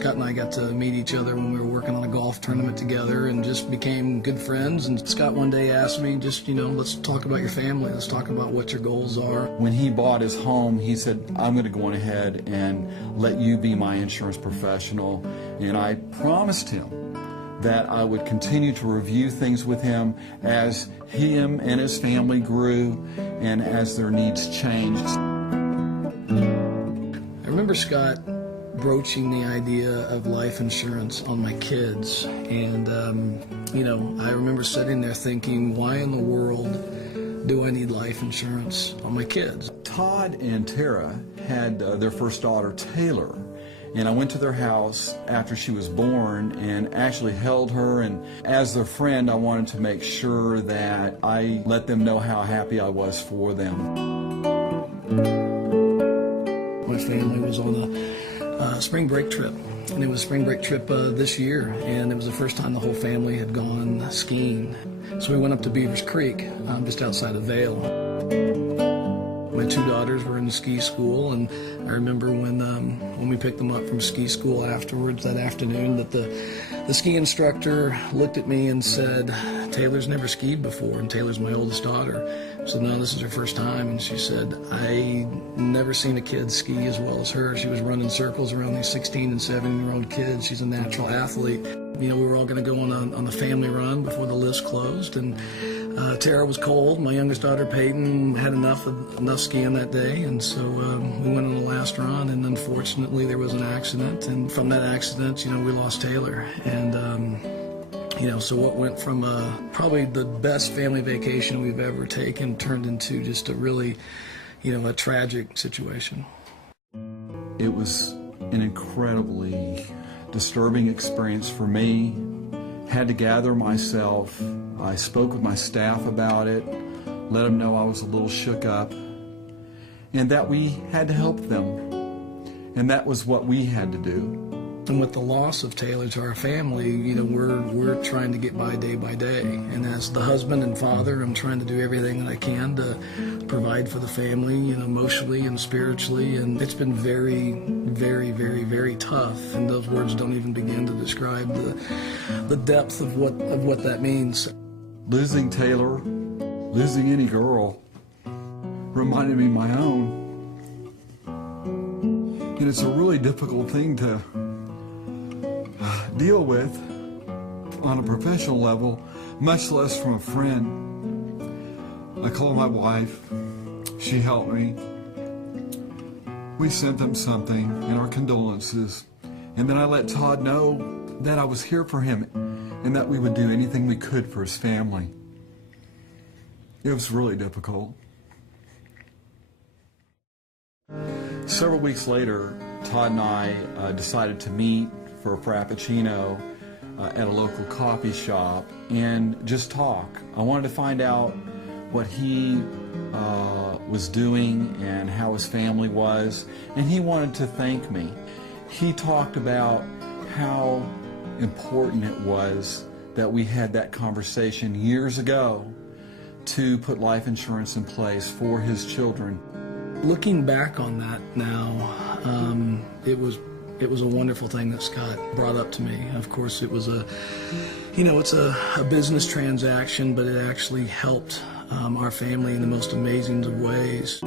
Scott and I got to meet each other when we were working on a golf tournament together and just became good friends. And Scott one day asked me, just, let's talk about your family. Let's talk about what your goals are. When he bought his home, he said, I'm going to go on ahead and let you be my insurance professional. And I promised him that I would continue to review things with him as him and his family grew and as their needs changed. I remember Scott broaching the idea of life insurance on my kids, and I remember sitting there thinking, why in the world do I need life insurance on my kids? Todd and Tara had their first daughter, Taylor, and I went to their house after she was born and actually held her, and as their friend I wanted to make sure that I let them know how happy I was for them. My family was on a spring break trip, and it was a spring break trip this year, and it was the first time the whole family had gone skiing. So we went up to Beavers Creek, just outside of Vail. My two daughters were in ski school, and I remember when we picked them up from ski school afterwards that afternoon that the ski instructor looked at me and said, Taylor's never skied before, and Taylor's my oldest daughter. So no, this is her first time, and she said, I never seen a kid ski as well as her. She was running circles around these 16 and 17-year-old kids. She's a natural athlete. We were all going to go on the family run before the list closed, and Tara was cold. My youngest daughter, Peyton, had enough skiing that day, and so we went on the last run, and unfortunately there was an accident, and from that accident, we lost Taylor. And so what went from probably the best family vacation we've ever taken turned into just a really, a tragic situation. It was an incredibly disturbing experience for me. Had to gather myself. I spoke with my staff about it, let them know I was a little shook up, and that we had to help them. And that was what we had to do. And with the loss of Taylor to our family, we're trying to get by day. And as the husband and father, I'm trying to do everything that I can to provide for the family, emotionally and spiritually. And it's been very, very, very, very tough. And those words don't even begin to describe the depth of what that means. Losing Taylor, losing any girl, reminded me of my own. And it's a really difficult thing to deal with on a professional level, much less from a friend. I called my wife. She helped me. We sent them something and our condolences. And then I let Todd know that I was here for him and that we would do anything we could for his family. It was really difficult. Several weeks later, Todd and I decided to meet for a Frappuccino at a local coffee shop and just talk. I wanted to find out what he was doing and how his family was, and he wanted to thank me. He talked about how important it was that we had that conversation years ago to put life insurance in place for his children. Looking back on that now, it was a wonderful thing that Scott brought up to me. Of course, it was it's a business transaction, but it actually helped our family in the most amazing of ways.